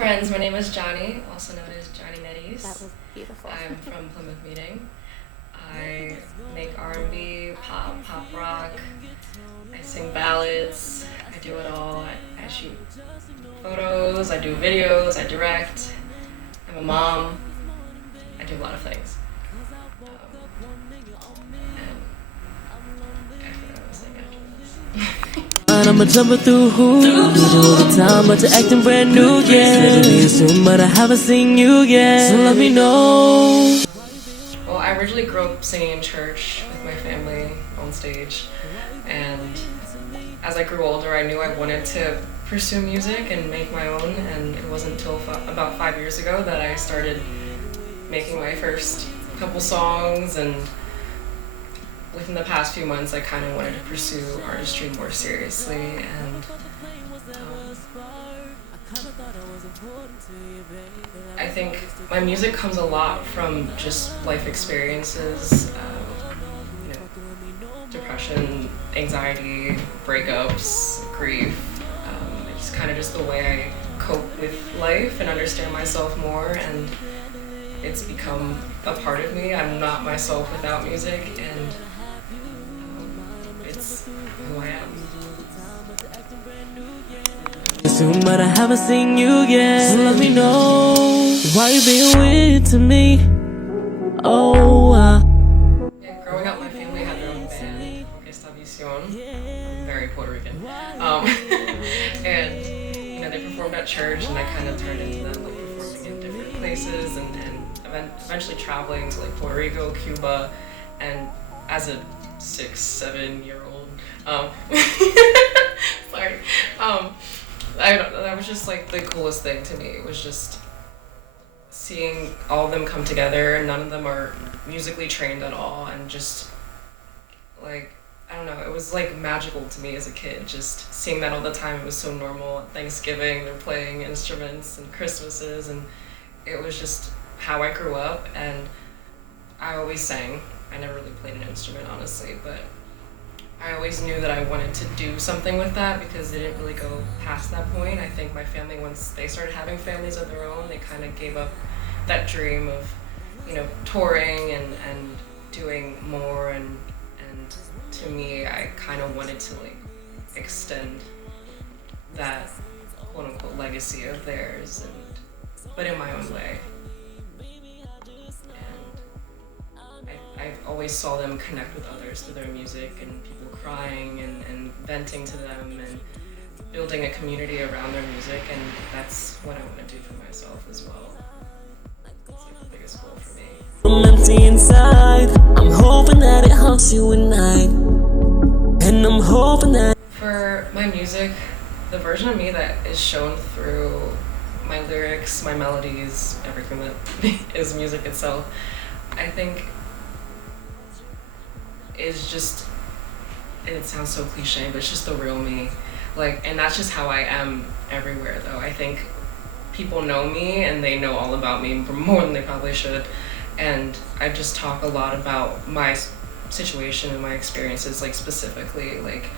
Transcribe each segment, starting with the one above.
friends, my name is Janni, also known as Johnny Netties. That was beautiful. I'm from Plymouth Meeting. I make R&B, pop rock. I sing ballads. I do it all. I shoot photos. I do videos. I direct. I'm a mom. I do a lot of things. And I forgot what I was saying after this. I'm a jumper through hoops. Need you all the time, but you're acting brand new, yeah. Let me assume, but I haven't seen you yet. So let me know. Well, I originally grew up singing in church with my family on stage, and as I grew older, I knew I wanted to pursue music and make my own, and it wasn't until about 5 years ago that I started making my first couple songs, and within the past few months I kind of wanted to pursue artistry more seriously, and I think my music comes a lot from just life experiences, depression, anxiety, breakups, grief. It's kind of just the way I cope with life and understand myself more, and it's become a part of me. I'm not myself without music, and it's who I am. Soon, but I haven't seen you yet. So let me know why you being weird to me. Yeah, growing up, my family had their own band, I'm very Puerto Rican. And they performed at church, and I kind of turned into them, like performing in different places, and eventually traveling to like Puerto Rico, Cuba, and as a 6-7-year-old, sorry, that was just like the coolest thing to me. It was just seeing all of them come together, and none of them are musically trained at all, and just like, I don't know, it was like magical to me as a kid, just seeing that all the time. It was so normal. At Thanksgiving, they're playing instruments, and Christmases, and it was just how I grew up, and I always sang. I never really played an instrument, honestly, but I always knew that I wanted to do something with that because they didn't really go past that point. I think my family, once they started having families of their own, they kind of gave up that dream of, touring and doing more, and to me, I kind of wanted to like extend that quote unquote legacy of theirs, but in my own way. I always saw them connect with others through their music, and people crying and venting to them, and building a community around their music, and that's what I want to do for myself as well. That's like the biggest goal for me. I'm empty inside. I'm hoping that it haunts you at night, and I'm hoping that for my music, the version of me that is shown through my lyrics, my melodies, everything that is music itself, I think is just, and it sounds so cliche, but it's just the real me. Like, and that's just how I am everywhere, though. I think people know me, and they know all about me more than they probably should. And I just talk a lot about my situation and my experiences, like specifically, like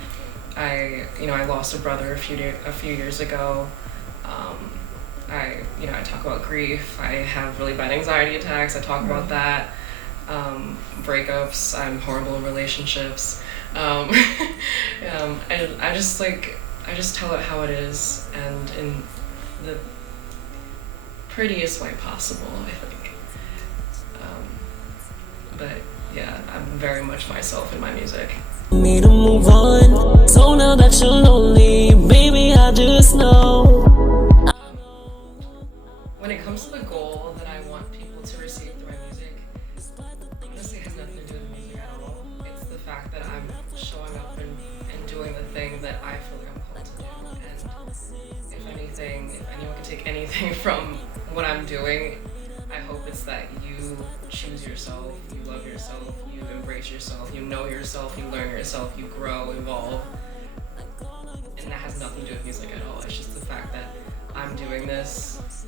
I lost a brother a few years ago. I talk about grief. I have really bad anxiety attacks. I talk about that. Breakups. I'm horrible in relationships. And I just tell it how it is, and in the prettiest way possible, I think. But yeah, I'm very much myself in my music. me to move on. So now that you're lonely, baby, I just know. When it comes to the goal that I want people to receive through my music, honestly, it has nothing to do with music at all. It's the fact that I'm showing up and doing the thing that I feel like I'm called to do. And if anything, if anyone can take anything from what I'm doing, I hope it's that you choose yourself, you love yourself, you embrace yourself, you know yourself, you learn yourself, you grow, evolve. And that has nothing to do with music at all. It's just the fact that I'm doing this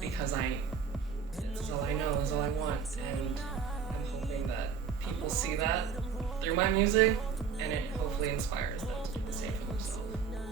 because this is all I know, this is all I want. And I'm hoping that people see that through my music, and it hopefully inspires them.